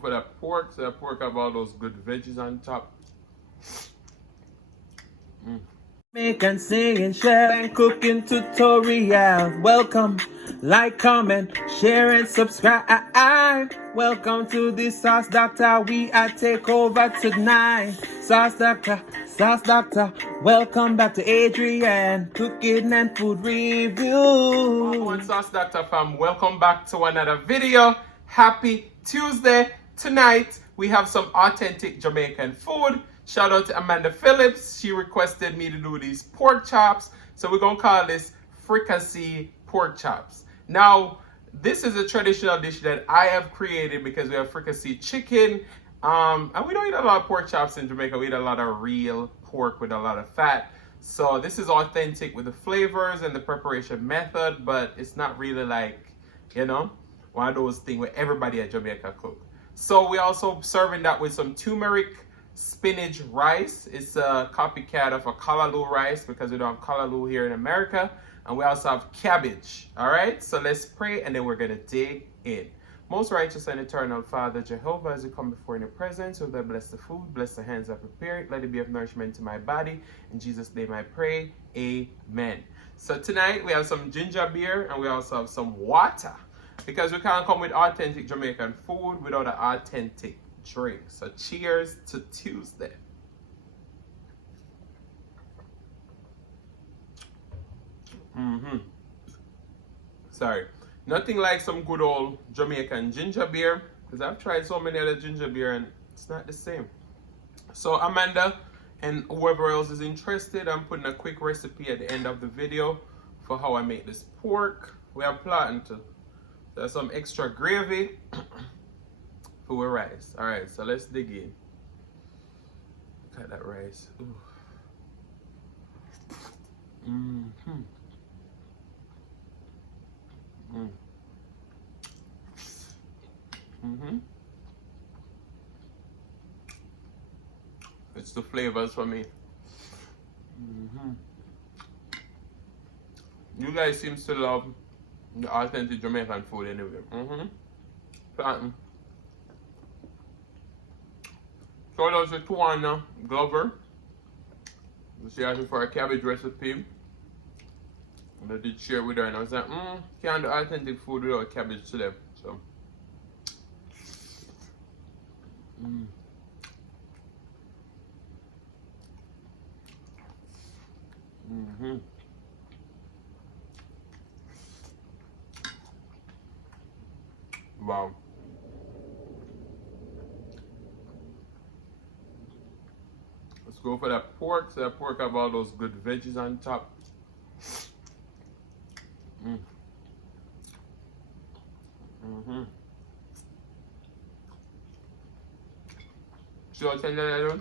go for that pork. So that pork have all those good veggies on top. Make and sing and share and cooking tutorial. Welcome, like, comment, share and subscribe. Welcome to the Sauce Dackta. We are take over tonight. Sauce Dackta, Sauce Dackta. Welcome back to Adrian, cooking and food review. One Sauce Dackta fam, welcome back to another video. Happy Tuesday. Tonight we have some authentic Jamaican food. Shout out to Amanda Phillips. She requested me to do these pork chops. So we're going to call this fricassee pork chops. Now, this is a traditional dish that I have created because we have fricassee chicken. And we don't eat a lot of pork chops in Jamaica. We eat a lot of real pork with a lot of fat. So this is authentic with the flavors and the preparation method, but it's not really like, you know, one of those things where everybody at Jamaica cook. So we're also serving that with some turmeric spinach rice. It's a copycat of a callaloo rice because we don't have callaloo here in America. And we also have cabbage. All right, so let's pray and then we're going to dig in. Most righteous and eternal Father Jehovah, as we come before in your presence, will bless the food, bless the hands that prepare it, let it be of nourishment to my body. In Jesus' name I pray, amen. So tonight we have some ginger beer and we also have some water because we can't come with authentic Jamaican food without an authentic drink. So cheers to Tuesday. Sorry, nothing like some good old Jamaican ginger beer because I've tried so many other ginger beer and it's not the same. So Amanda and whoever else is interested, I'm putting a quick recipe at the end of the video for how I make this pork. We have plantains. There's some extra gravy for our rice. All right, so let's dig in. Look at that rice. Ooh. It's the flavors for me. You guys seem to love the authentic Jamaican food anyway. Plantain. Shout out to Tuana Glover. She asked me for a cabbage recipe. And I did share with her and I was like, can't do authentic food without cabbage today. So wow. Let's go for that pork. So that pork have all those good veggies on top. See how tender that is?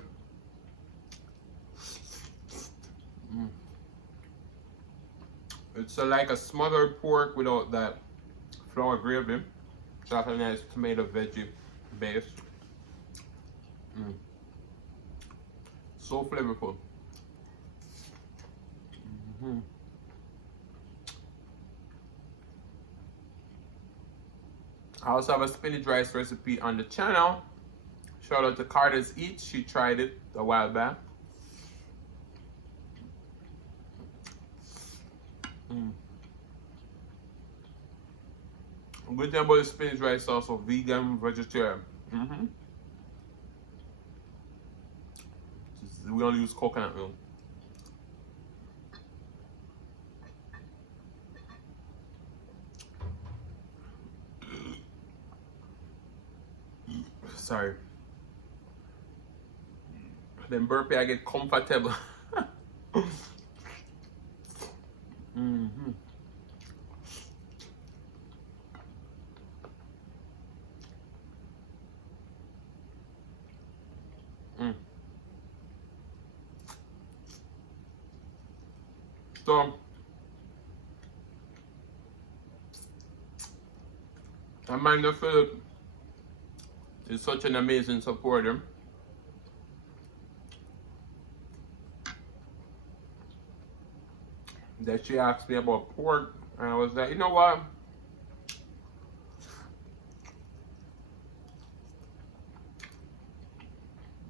It's like a smothered pork without that flour gravy. It's like a nice tomato veggie base. So flavorful. I also have a spinach rice recipe on the channel. Shout out to Carter's Eats. She tried it a while back. Good thing about the spinach rice is also vegan, vegetarian. We only use coconut milk. Sorry. Then burpee, I get comfortable. So Amanda Phillips is such an amazing supporter. That she asked me about pork, and I was like, you know what?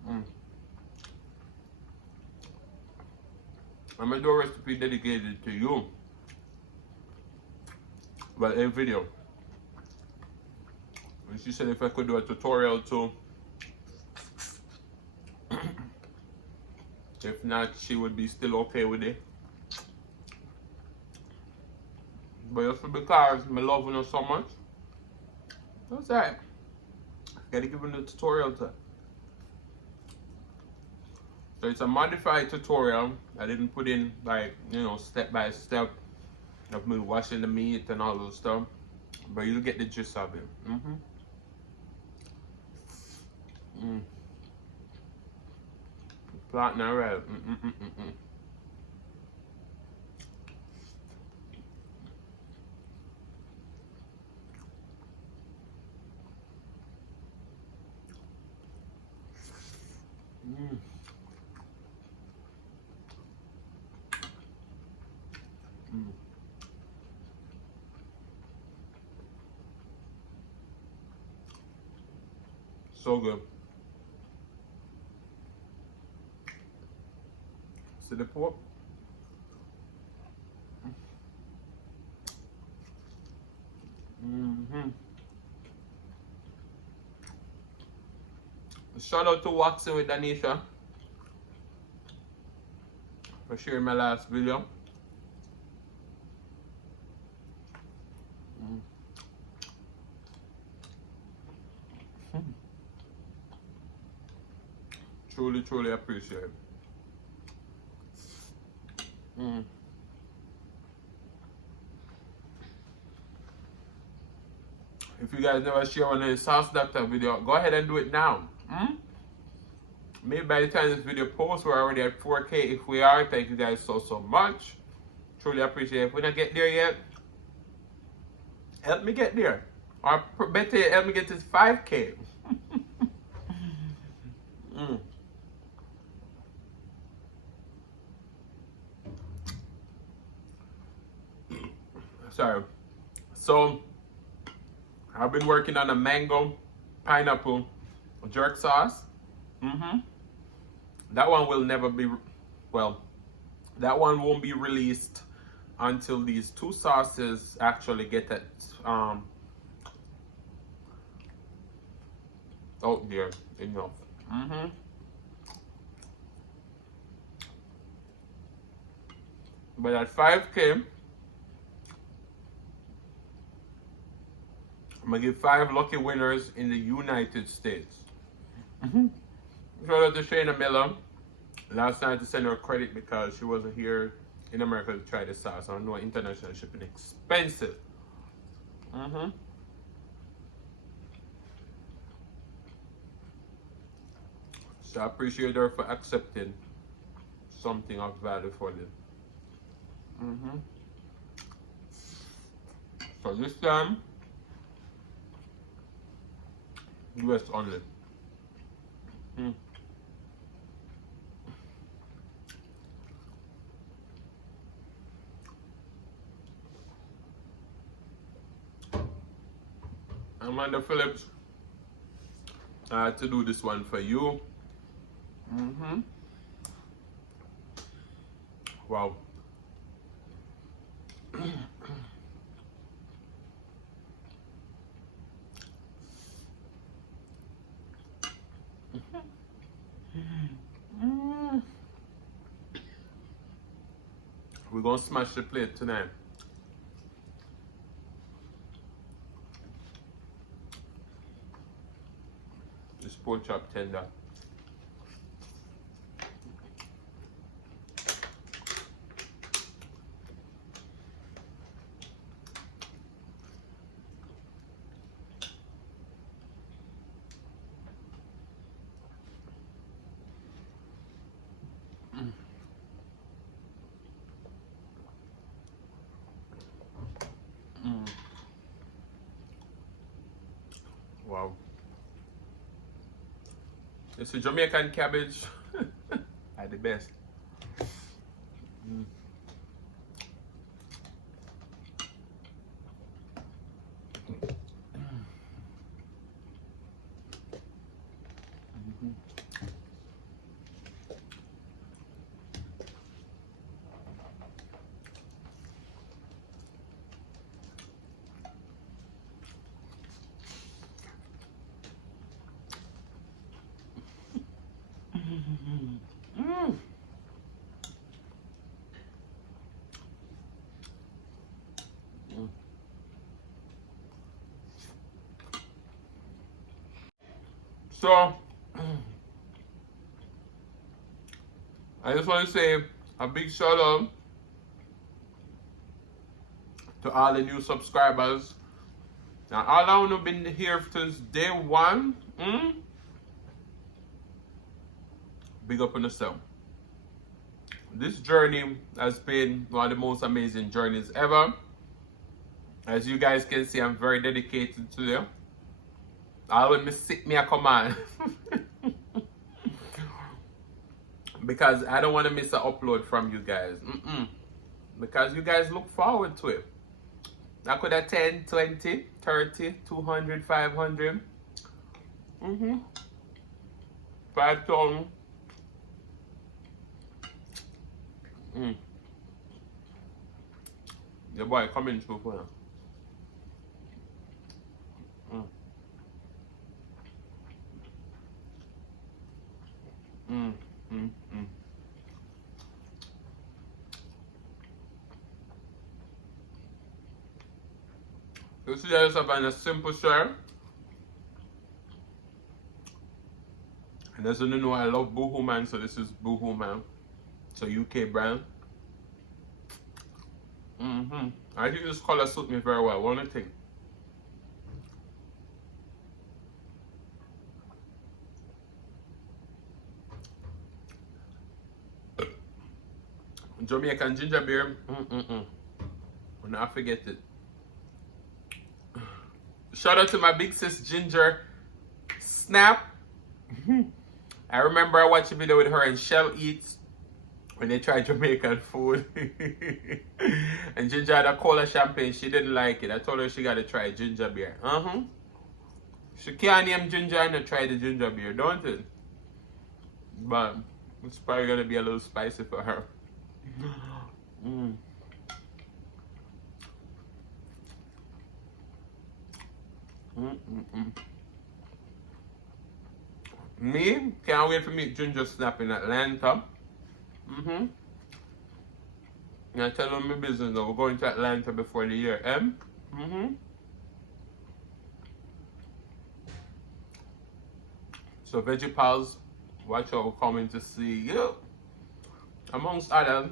I'm gonna do a recipe dedicated to you. Well, a video. And she said if I could do a tutorial too. If not, she would be still okay with it. But just because I love her so much, that's alright. Gotta give her the tutorial to. So it's a modified tutorial. I didn't put in like, you know, step by step of me washing the meat and all those stuff. But you'll get the gist of it. Plantain red. So good. See the pork? Shout out to Waxing with Danisha for sharing my last video. Truly, truly appreciate it. If you guys never share one of the Sauce Dackta video, go ahead and do it now. Maybe by the time this video posts, we're already at 4K. If we are, thank you guys so much. Truly appreciate it. If we don't get there yet, help me get there. Or better yet, help me get this 5K. Sorry. So, I've been working on a mango pineapple jerk sauce. That one will never be, well, that one won't be released until these two sauces actually get it out there enough. But at 5K, I'm gonna give 5 lucky winners in the United States. Shout out to Shayna Miller. Last time to send her credit because she wasn't here in America to try the sauce. I know international shipping expensive. So I appreciate her for accepting something of value for them. So this time, US only. Amanda Phillips, I had to do this one for you. Wow. We're gonna smash the plate tonight. This pork chop tender. Wow. It's a Jamaican cabbage. Are the best. So I just want to say a big shout out to all the new subscribers. Now, all of them have been here since day one. Big up on yourself. This journey has been one of the most amazing journeys ever. As you guys can see, I'm very dedicated to them. All when me sick, me a command. Because I don't want to miss an upload from you guys. Because you guys look forward to it. I could have 10, 20, 30, 200, 500. 5,000. The boy coming through for you. You see that up on a simple share. And as you know, I love Boohoo Man, so this is Boohoo Man. It's a UK brand. I think this color suits me very well. What do you think? Jamaican ginger beer. I'll not forget it. Shout out to my big sis Ginger Snap. I remember I watched a video with her and Shell Eats when they tried Jamaican food. And Ginger had a cola champagne. She didn't like it. I told her she got to try ginger beer. She can't name ginger and not try the ginger beer, don't it? But it's probably going to be a little spicy for her. Me? Can't wait for me Ginger Snap in Atlanta. I tell them my business now. We're going to Atlanta before the year end. So Veggie Pals, watch out, we're coming to see you. Amongst others.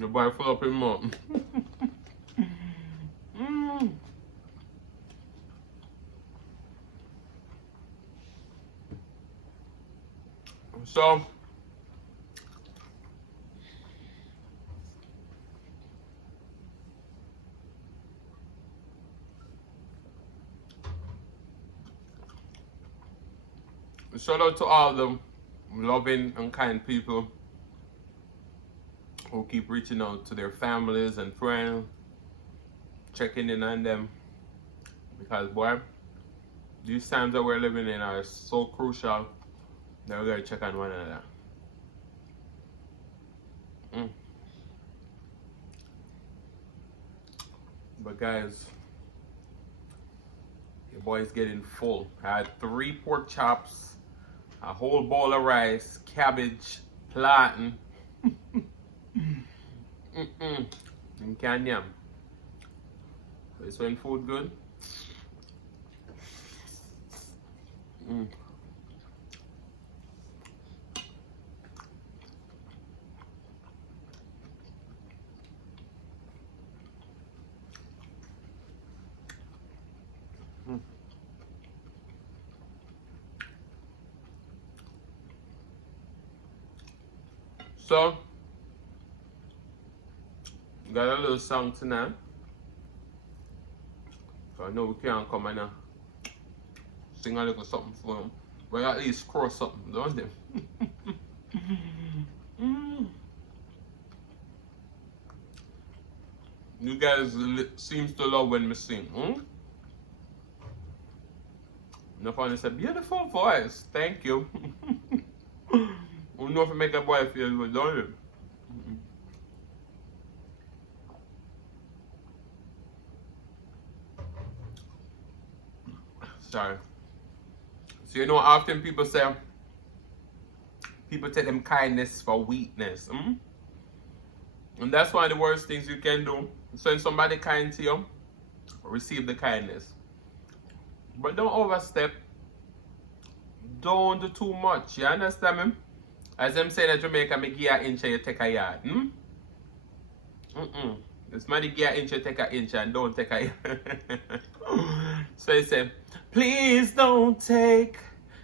The boy full up in mouth. So shout out to all the loving and kind people who keep reaching out to their families and friends, checking in on them. Because boy, these times that we're living in are so crucial that we gotta check on one another. But guys, your boy's getting full. I had 3 pork chops, a whole bowl of rice, cabbage, plantain, and canned yam. Is when food good? So, got a little song tonight. So I know we can't come and sing a little something for them. But at least scroll something, don't they? You guys seems to love when we sing. No fun, it's a beautiful voice. Thank you. You know if you make a boy feel good, don't you? Sorry. So you know often people say people take them kindness for weakness. And that's one of the worst things you can do. So when somebody kind to you, receive the kindness. But don't overstep. Don't do too much. You understand me? As them say in Jamaica, me give an inch and you take a yard. If somebody give an inch, you take an inch and don't take a yard. So he said, please don't take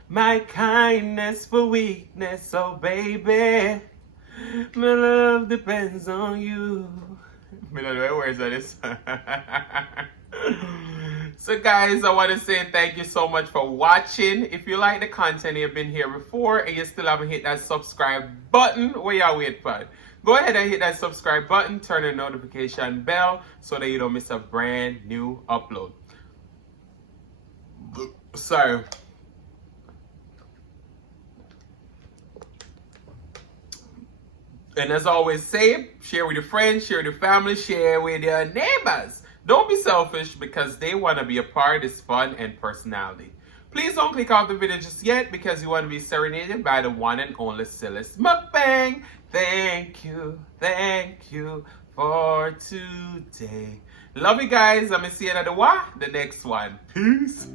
my kindness for weakness, oh baby. My love depends on you. I don't know where is this. So guys, I want to say thank you so much for watching. If you like the content, you've been here before and you still haven't hit that subscribe button, what y'all wait for? Go ahead and hit that subscribe button, turn the notification bell so that you don't miss a brand new upload. Sorry. And as always say, share with your friends, share with your family, share with your neighbors. Don't be selfish because they want to be a part of this fun and personality. Please don't click off the video just yet because you want to be serenaded by the one and only Silas Mukbang. Thank you for today. Love you guys. I'm going to see you another one, the next one. Peace.